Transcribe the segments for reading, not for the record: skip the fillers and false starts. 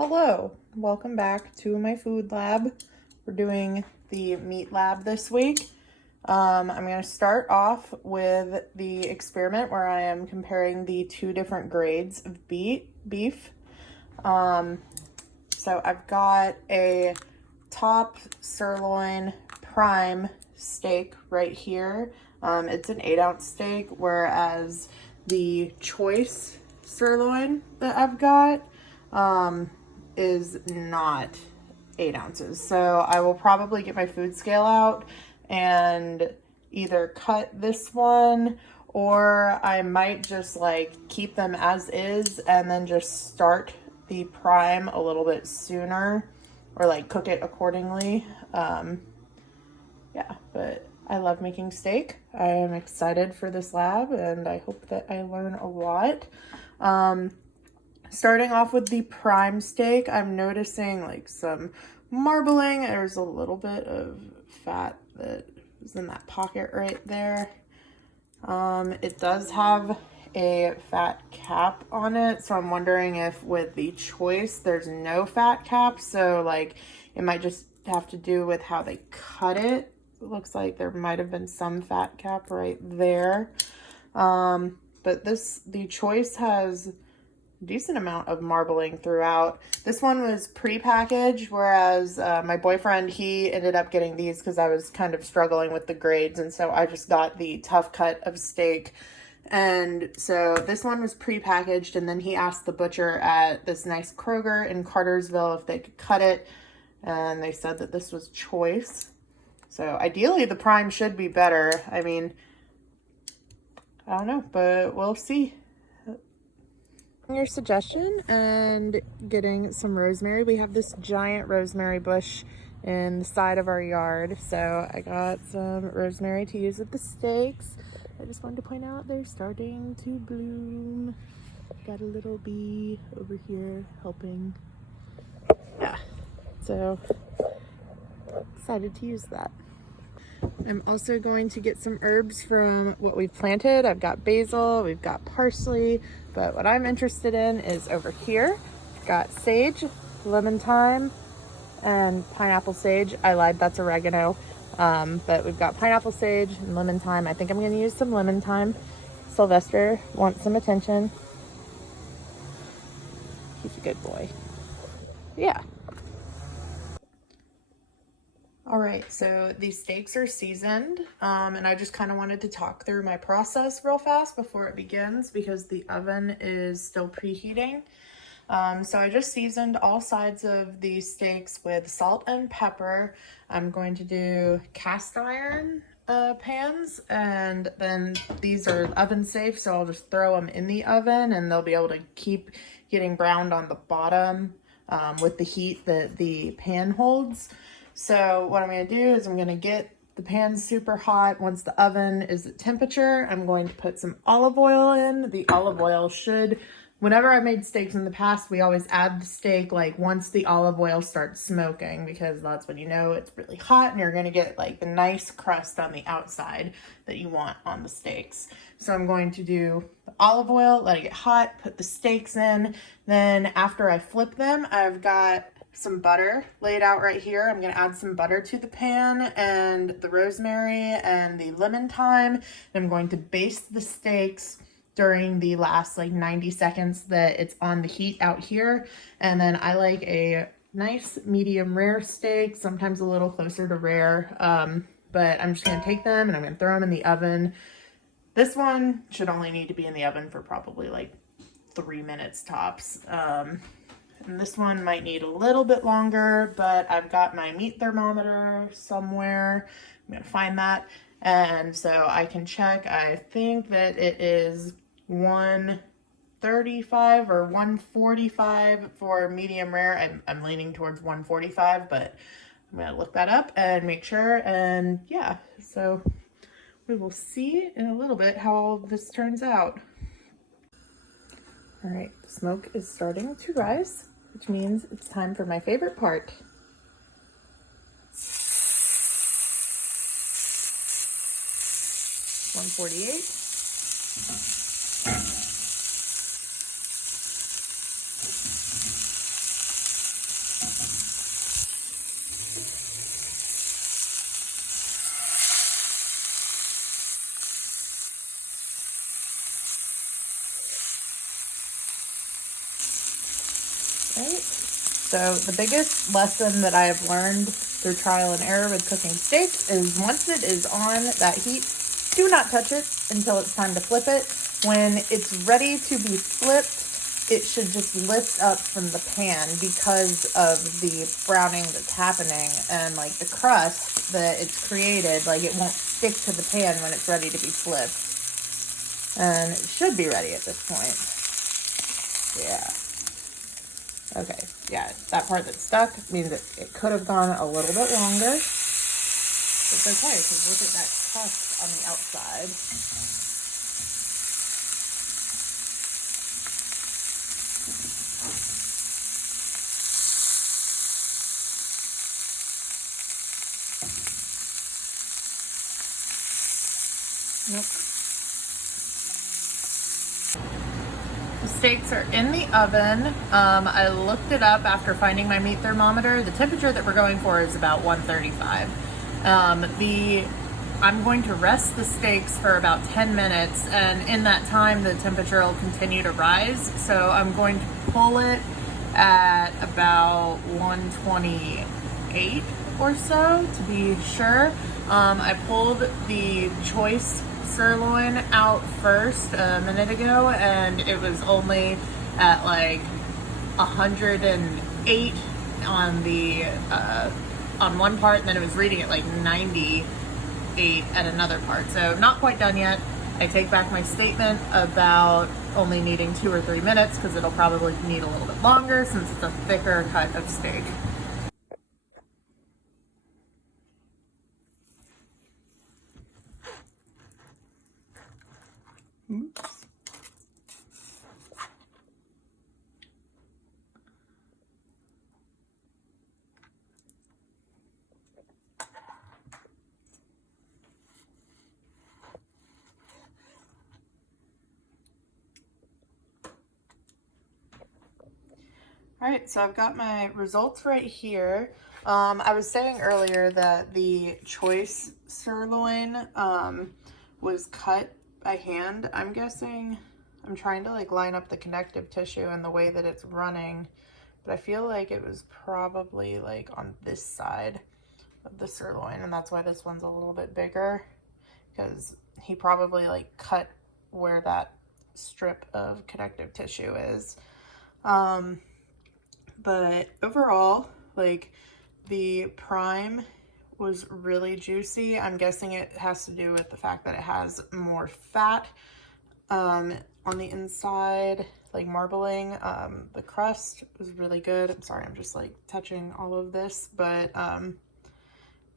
Hello, welcome back to my food lab. We're doing the meat lab this week. I'm going to start off with the experiment where I am comparing the two different grades of beef. So I've got a top sirloin prime steak right here. It's an 8-ounce steak, whereas the choice sirloin that I've got is not 8 ounces. So I will probably get my food scale out and either cut this one, or I might just like keep them as is and then just start the prime a little bit sooner, or like cook it accordingly. Yeah, but I love making steak. I am excited for this lab and I hope that I learn a lot. Starting off with the prime steak, I'm noticing like some marbling. There's a little bit of fat that is in that pocket right there. It does have a fat cap on it, so I'm wondering if with the choice there's no fat cap, so like it might just have to do with how they cut it. It looks like there might have been some fat cap right there. But the choice has decent amount of marbling throughout. This one was pre-packaged, whereas my boyfriend, he ended up getting these because I was kind of struggling with the grades, and so I just got the tough cut of steak. And so this one was pre-packaged, and then he asked the butcher at this nice Kroger in Cartersville if they could cut it, and they said that this was choice. So ideally the prime should be better. I mean, I don't know, but we'll see. Your suggestion and getting some rosemary. We have this giant rosemary bush in the side of our yard, so I got some rosemary to use with the steaks. I just wanted to point out they're starting to bloom. Got a little bee over here helping. Yeah, so excited to use that. I'm also going to get some herbs from what we've planted. I've got basil, we've got parsley, but what I'm interested in is over here. I've got sage, lemon thyme, and pineapple sage. I lied, that's oregano. But we've got pineapple sage and lemon thyme. I think I'm going to use some lemon thyme. Sylvester wants some attention. He's a good boy. Yeah. All right, so these steaks are seasoned, and I just kind of wanted to talk through my process real fast before it begins because the oven is still preheating. So I just seasoned all sides of these steaks with salt and pepper. I'm going to do cast iron pans, and then these are oven safe, so I'll just throw them in the oven and they'll be able to keep getting browned on the bottom with the heat that the pan holds. So what I'm going to do is I'm going to get the pan super hot. Once the oven is at temperature, I'm going to put some olive oil in. The olive oil should, whenever I've made steaks in the past, we always add the steak like once the olive oil starts smoking, because that's when you know it's really hot and you're going to get like the nice crust on the outside that you want on the steaks. So I'm going to do the olive oil, let it get hot, put the steaks in. Then after I flip them, I've got some butter laid out right here. I'm going to add some butter to the pan and the rosemary and the lemon thyme. And I'm going to baste the steaks during the last like 90 seconds that it's on the heat out here. And then I like a nice medium rare steak, sometimes a little closer to rare. But I'm just going to take them and I'm going to throw them in the oven. This one should only need to be in the oven for probably like 3 minutes tops. And this one might need a little bit longer, but I've got my meat thermometer somewhere. I'm going to find that. And so I can check. I think that it is 135 or 145 for medium rare. I'm leaning towards 145, but I'm going to look that up and make sure. And yeah, so we will see in a little bit how all this turns out. All right, the smoke is starting to rise, which means it's time for my favorite part. $148. Right. So the biggest lesson that I have learned through trial and error with cooking steak is once it is on that heat, do not touch it until it's time to flip it. When it's ready to be flipped, it should just lift up from the pan because of the browning that's happening, and like the crust that it's created, like it won't stick to the pan when it's ready to be flipped. And it should be ready at this point. Yeah. Okay, yeah, that part that's stuck means it could have gone a little bit longer. It's okay, because look at that crust on the outside. Nope. The steaks are in the oven. I looked it up after finding my meat thermometer. The temperature that we're going for is about 135. I'm going to rest the steaks for about 10 minutes, and in that time the temperature will continue to rise. So I'm going to pull it at about 128 or so to be sure. I pulled the choice sirloin out first a minute ago, and it was only at like 108 on the on one part, and then it was reading at like 98 at another part. So not quite done yet. I take back my statement about only needing 2 or 3 minutes, because it'll probably need a little bit longer since it's a thicker cut of steak. Oops. All right, so I've got my results right here. I was saying earlier that the choice sirloin was cut by hand. I'm guessing, I'm trying to like line up the connective tissue and the way that it's running, but I feel like it was probably like on this side of the sirloin, and that's why this one's a little bit bigger, because he probably like cut where that strip of connective tissue is. But overall, like, the prime was really juicy. I'm guessing it has to do with the fact that it has more fat on the inside, like marbling. The crust was really good. I'm sorry, I'm just like touching all of this, but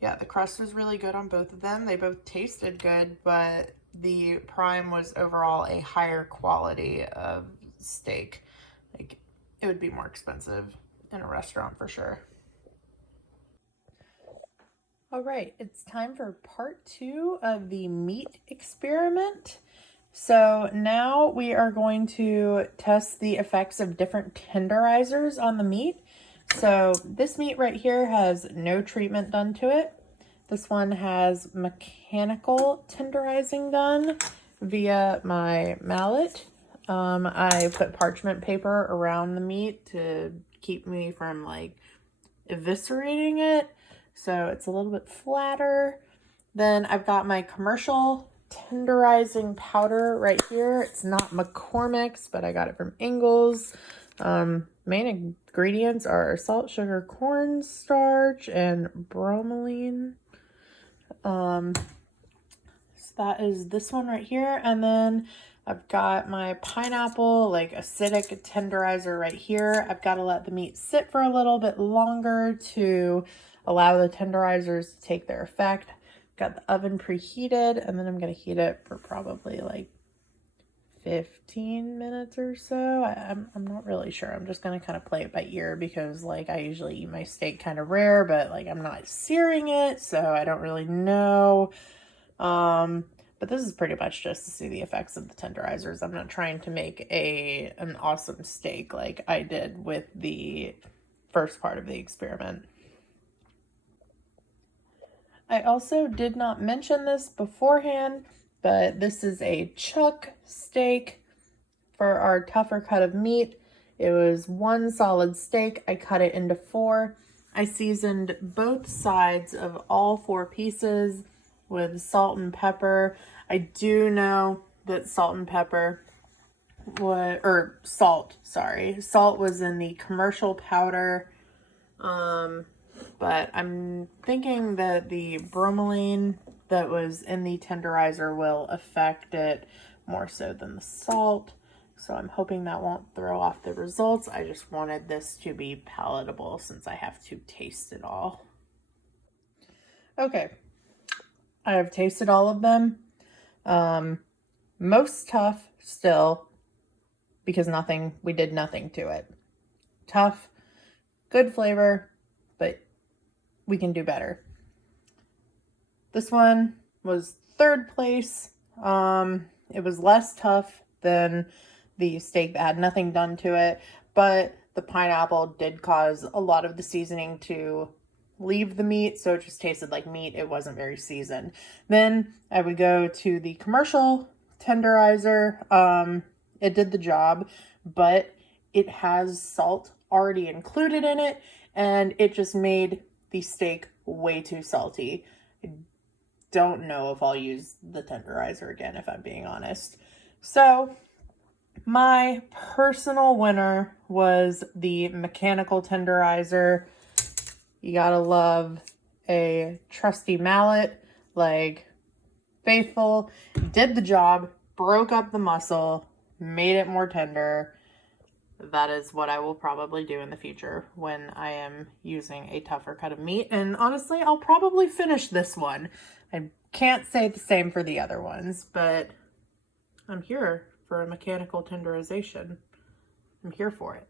yeah, the crust was really good on both of them. They both tasted good, but the prime was overall a higher quality of steak. Like, it would be more expensive in a restaurant for sure. All right, it's time for part 2 of the meat experiment. So now we are going to test the effects of different tenderizers on the meat. So this meat right here has no treatment done to it. This one has mechanical tenderizing done via my mallet. I put parchment paper around the meat to keep me from like eviscerating it, so it's a little bit flatter. Then I've got my commercial tenderizing powder right here. It's not McCormick's, but I got it from Ingles. Main ingredients are salt, sugar, cornstarch, and bromelain. So that is this one right here. And then I've got my pineapple, like acidic tenderizer right here. I've got to let the meat sit for a little bit longer to allow the tenderizers to take their effect. Got the oven preheated, and then I'm going to heat it for probably like 15 minutes or so. I'm not really sure. I'm just going to kind of play it by ear, because like I usually eat my steak kind of rare, but like I'm not searing it, so I don't really know. But this is pretty much just to see the effects of the tenderizers. I'm not trying to make an awesome steak like I did with the first part of the experiment. I also did not mention this beforehand, but this is a chuck steak for our tougher cut of meat. It was one solid steak. I cut it into 4. I seasoned both sides of all 4 pieces with salt and pepper. I do know that salt and pepper salt was in the commercial powder. But I'm thinking that the bromelain that was in the tenderizer will affect it more so than the salt. So I'm hoping that won't throw off the results. I just wanted this to be palatable since I have to taste it all. Okay, I have tasted all of them. Most tough still, because we did nothing to it. Tough, good flavor, but we can do better. This one was 3rd place. It was less tough than the steak that had nothing done to it, but the pineapple did cause a lot of the seasoning to leave the meat, so it just tasted like meat. It wasn't very seasoned. Then I would go to the commercial tenderizer. It did the job, but it has salt already included in it, and it just made the steak way too salty. I don't know if I'll use the tenderizer again, if I'm being honest. So my personal winner was the mechanical tenderizer. You gotta love a trusty mallet like Faithful. Did the job, broke up the muscle, made it more tender. That is what I will probably do in the future when I am using a tougher cut of meat. And honestly, I'll probably finish this one. I can't say the same for the other ones, but I'm here for a mechanical tenderization. I'm here for it.